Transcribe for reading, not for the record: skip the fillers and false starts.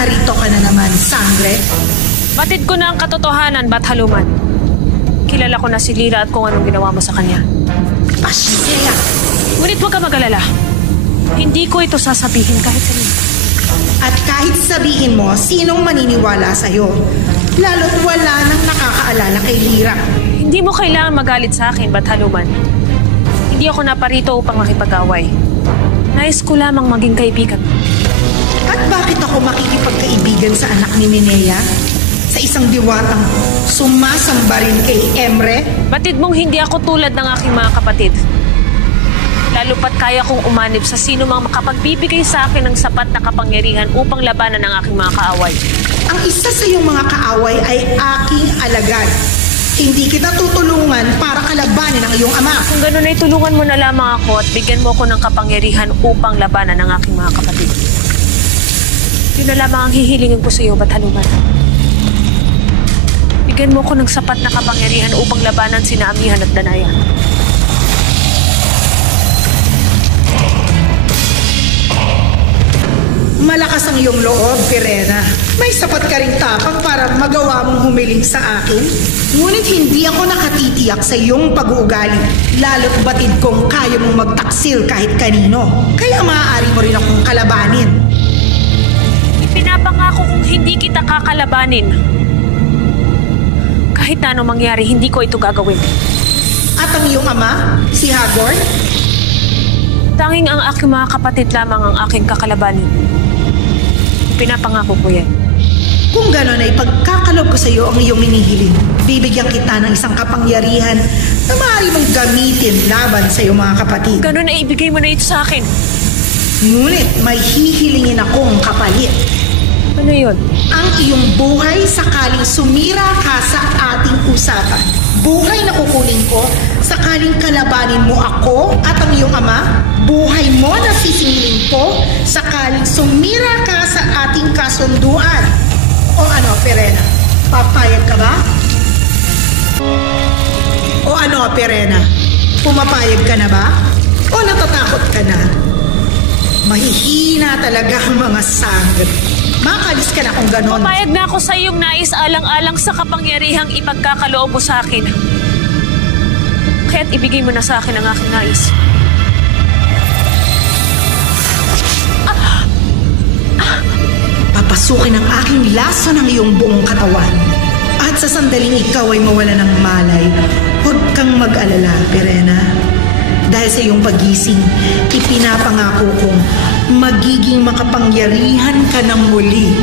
narito ka na naman, Sangre. Batid ko na ang katotohanan, Bathaluman. Kilala ko na si Lyra at kung anong ginawa mo sa kanya. Pasya! Ngunit huwag ka mag-alala. Hindi ko ito sasabihin kahit kanino. At kahit sabihin mo, sinong maniniwala sa'yo? Lalo't wala nang nakakaalala kay Lyra. Hindi mo kailangan magalit sa akin, Bathaluman. Hindi ako naparito upang makipag-away. Nais ko lamang maging kaibigan. At bakit ako makikipagkaibigan sa anak ni Minea? Sa isang diwatang sumasamba rin kay Emre? Batid mong hindi ako tulad ng aking mga kapatid. Lalo pat kaya kong umanib sa sino mang makapagbibigay sa akin ng sapat na kapangyarihan upang labanan ang aking mga kaaway. Ang isa sa iyong mga kaaway ay aking alagad. Hindi kita tutulungan para kalabanin ang iyong ama. Kung gano'n ay tulungan mo na lamang ako at bigyan mo ako ng kapangyarihan upang labanan ang aking mga kapatid. Yun na lamang ang hihilingin ko sa iyo, Bathaluman. Bigyan mo ako ng sapat na kapangyarihan upang labanan sina Amihan at Danaya. Malakas ang iyong loob, Pirena. May sapat ka ring tapang para magawa mong humiling sa akin. Ngunit hindi ako nakatitiyak sa iyong pag-uugali. Lalo't batid kong kaya mong magtaksil kahit kanino. Kaya maaari mo rin akong kalabanin. Ipinapangako kung hindi kita kakalabanin. Kahit na anong mangyari, hindi ko ito gagawin. At ang iyong ama, si Hagorn? Tanging ang aking mga kapatid lamang ang aking kakalabanin. Pinapangako ko yan. Kung gano'n ay pagkakalob ko sa iyo ang iyong minihiling. Bibigyan kita ng isang kapangyarihan na maaari mong gamitin laban sa iyong mga kapatid. Gano'n ay ibigay mo na ito sa akin. Ngunit may hihilingin akong kapalit. Ano yun? Ang iyong buhay sakaling sumira ka sa ating usapan. Buhay na kukunin ko sakaling kalabanin mo ako at ang iyong ama. Buhay mo na sisingilin ko sakaling sumira ka sa ating kasunduan. O ano, Pirena? Papayag ka ba? O ano, Pirena? Pumapayag ka na ba? O natatakot ka na? Mahihina talaga ang mga Sangre. Makalis ka na kung ganon. Papayag na ako sa iyong nais alang-alang sa kapangyarihang ipagkakaloob mo sa akin. Kaya't ibigay mo na sa akin ang aking nais. Papasukin ang aking laso ng iyong buong katawan. At sa sandaling ikaw ay mawala ng malay, huwag kang mag-alala, Pirena. Dahil sa iyong pagising, ipinapangako kong magiging makapangyarihan ka ng muli.